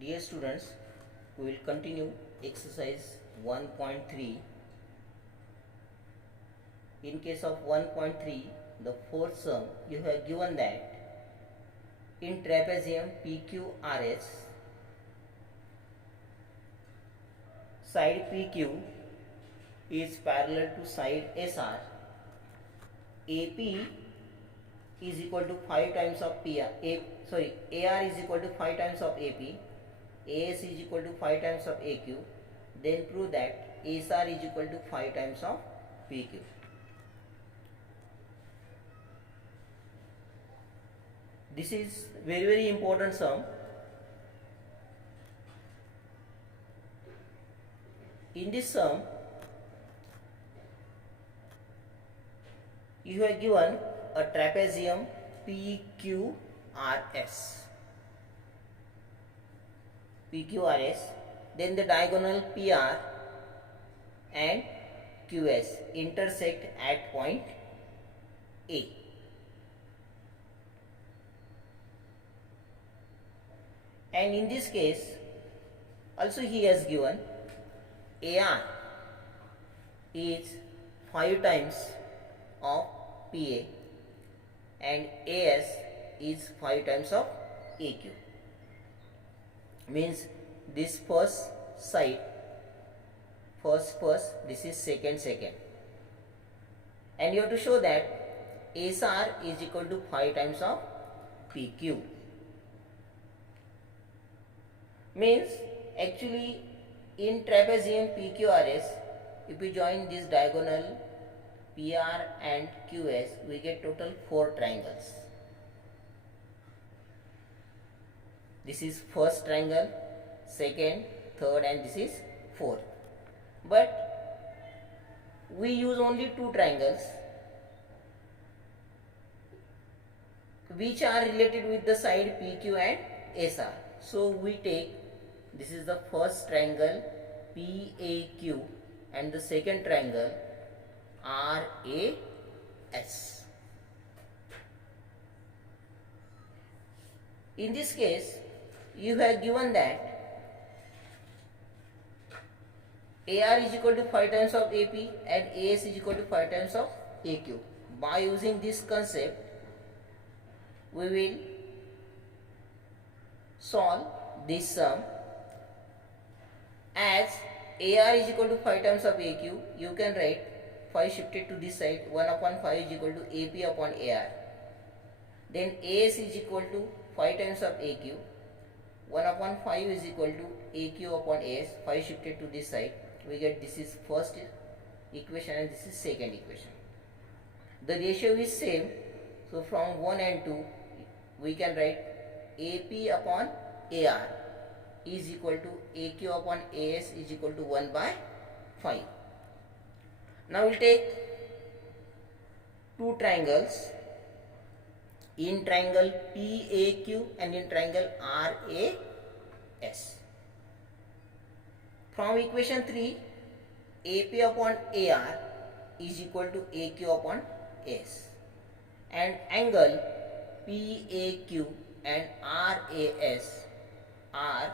Dear students, we will continue exercise 1.3. In case of 1.3, the fourth sum, you have given that in trapezium PQRS, side PQ is parallel to side SR. AP is equal to 5 times of AR is equal to 5 times of AP. AS is equal to 5 times of AQ. Then prove that SR is equal to 5 times of PQ. This is very important sum. In this sum, you have given a trapezium PQRS, then the diagonal PR and QS intersect at point A. And in this case, also he has given AR is 5 times of PA and AS is 5 times of AQ. Means this first side, first, this is second. And you have to show that SR is equal to 5 times of PQ. Means actually in trapezium PQRS, if we join this diagonal PR and QS, we get total 4 triangles. This is first triangle, second, third, and this is fourth. But we use only 2 triangles which are related with the side PQ and SR. So we take, this is the first triangle PAQ and the second triangle RAS. In this case, you have given that AR is equal to 5 times of AP and AS is equal to 5 times of AQ. By using this concept, we will solve this sum. As AR is equal to 5 times of AQ, you can write 5 shifted to this side, 1 upon 5 is equal to AP upon AR. Then AS is equal to 5 times of AQ, 1 upon 5 is equal to AQ upon AS, 5 shifted to this side. We get this is first equation and this is second equation. The ratio is same, so from 1 and 2 we can write AP upon AR is equal to AQ upon AS is equal to 1 by 5. Now we'll take 2 triangles, in triangle PAQ and in triangle RAS. From equation 3, AP upon AR is equal to AQ upon S, and angle PAQ and RAS are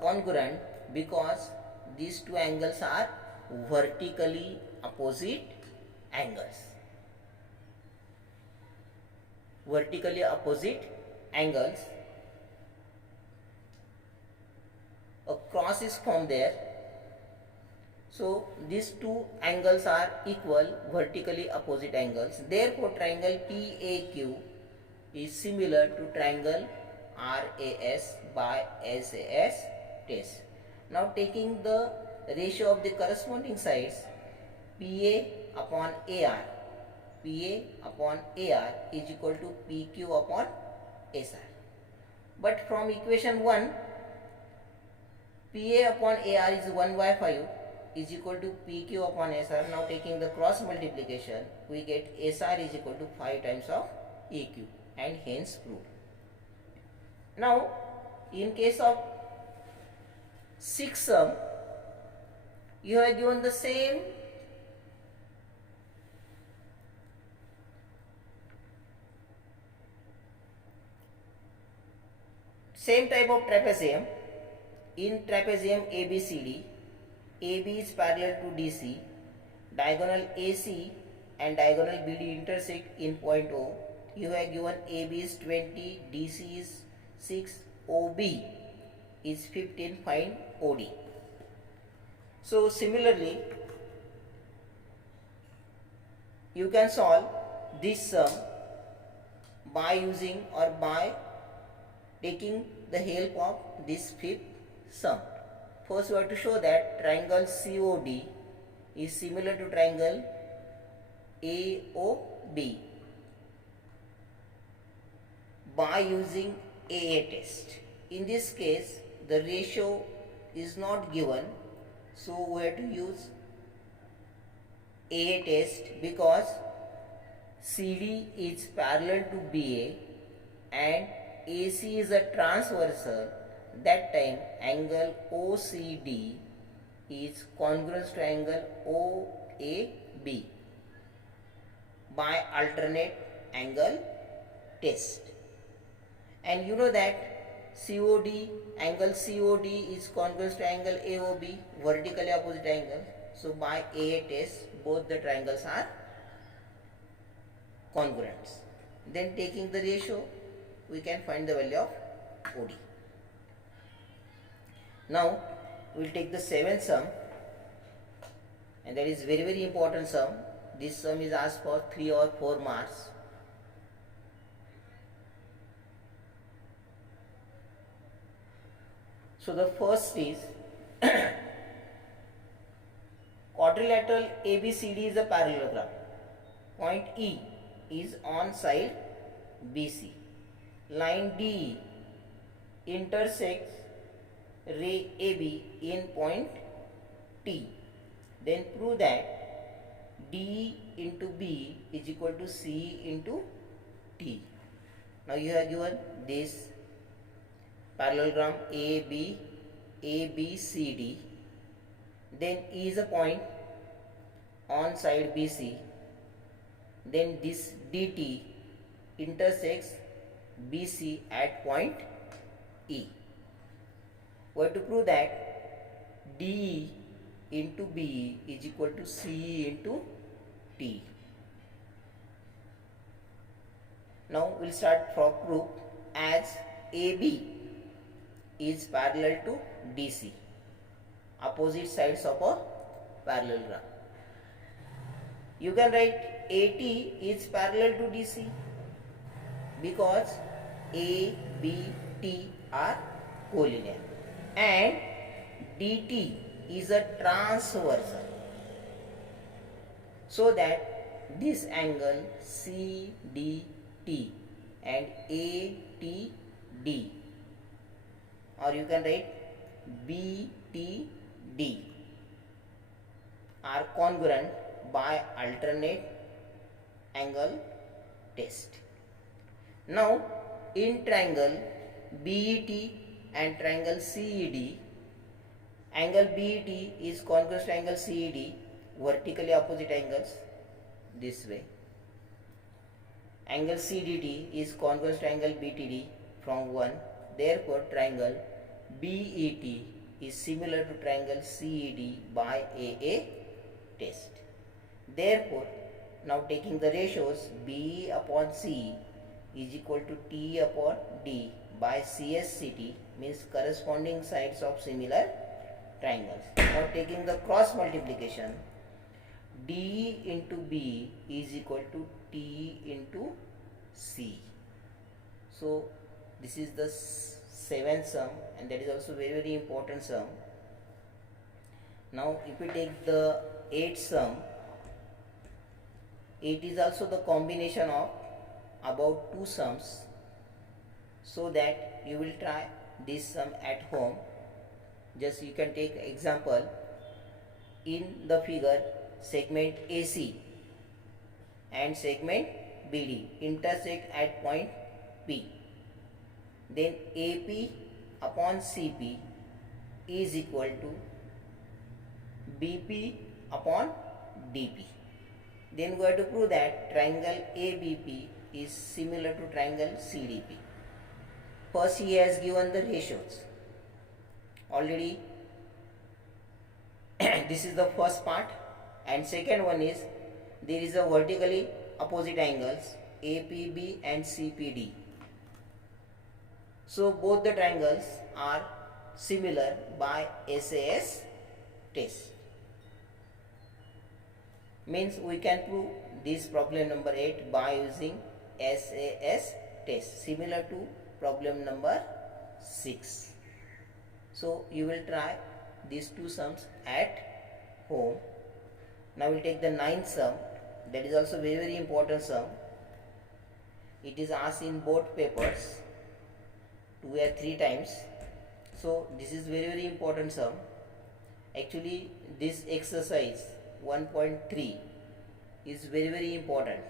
congruent because these 2 angles are vertically opposite angles. Vertically opposite angles. A cross is formed there. So these 2 angles are equal, vertically opposite angles. Therefore triangle PAQ is similar to triangle RAS by SAS test. Now taking the ratio of the corresponding sides, PA upon AR is equal to PQ upon SR. But from equation 1, PA upon AR is 1 by 5 is equal to PQ upon SR. Now taking the cross multiplication, we get SR is equal to 5 times of AQ, and hence proved. Now in case of 6th sum, you have given the same type of trapezium In trapezium ABCD, AB is parallel to DC, diagonal AC and diagonal BD intersect in point O. You have given AB is 20, DC is 6, OB is 15, find OD. So similarly, you can solve this sum by using or by taking the help of this fifth sum. First we have to show that triangle COD is similar to triangle AOB by using AA test. In this case, the ratio is not given, so we have to use AA test because CD is parallel to BA and AC is a transversal. That time angle OCD is congruent to angle OAB by alternate angle test. And you know that COD, angle COD is congruent to angle AOB, vertically opposite angle. So by AA test, both the triangles are congruent. Then taking the ratio, we can find the value of OD. Now we will take the seventh sum, and that is very important sum. This sum is asked for 3 or 4 marks. So the first is quadrilateral ABCD is a parallelogram. Point E is on side BC. Line D intersects ray AB in point T. Then prove that D into B is equal to C into T. Now you have given this parallelogram ABCD. Then E is a point on side BC. Then this DT intersects BC at point E. We have to prove that D into B is equal to C into T. Now we will start from proof as AB is parallel to DC, opposite sides of a parallelogram. You can write AT is parallel to DC because A, B, T are collinear and DT is a transversal, so that this angle CDT and ATD, or you can write BTD, are congruent by alternate angle test. Now in triangle BET and triangle CED, angle BET is congruent to angle CED, vertically opposite angles this way. Angle CDT is congruent to angle BTD from 1. Therefore triangle BET is similar to triangle CED by AA test. Therefore now taking the ratios, B upon C is equal to T upon D by CSCT, means corresponding sides of similar triangles. Now taking the cross multiplication, D into B is equal to T into C. So this is the seventh sum, and that is also very important sum. Now if we take the eighth sum, it is also the combination of about 2 sums, so that you will try this sum at home. Just you can take example. In the figure, segment AC and segment BD intersect at point P. Then AP upon CP is equal to BP upon DP. Then we have to prove that triangle ABP is similar to triangle CDP. First he has given the ratios already this is the first part, and second one is there is a vertically opposite angles APB and CPD. So both the triangles are similar by SAS test. Means we can prove this problem number 8 by using SAS test, similar to problem number 6. So you will try these two sums at home. Now we'll take the ninth sum, that is also very very important sum. It is asked in both papers 2 or 3 times. So this is very very important sum. Actually this exercise 1.3 is very very important.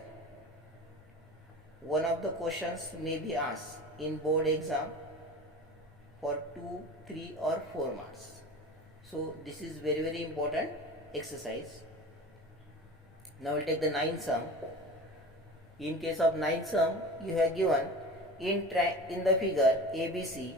One of the questions may be asked in board exam for 2, 3 or 4 marks. So this is very very important exercise. Now we'll take the ninth sum. In case of ninth sum, you have given in the figure ABC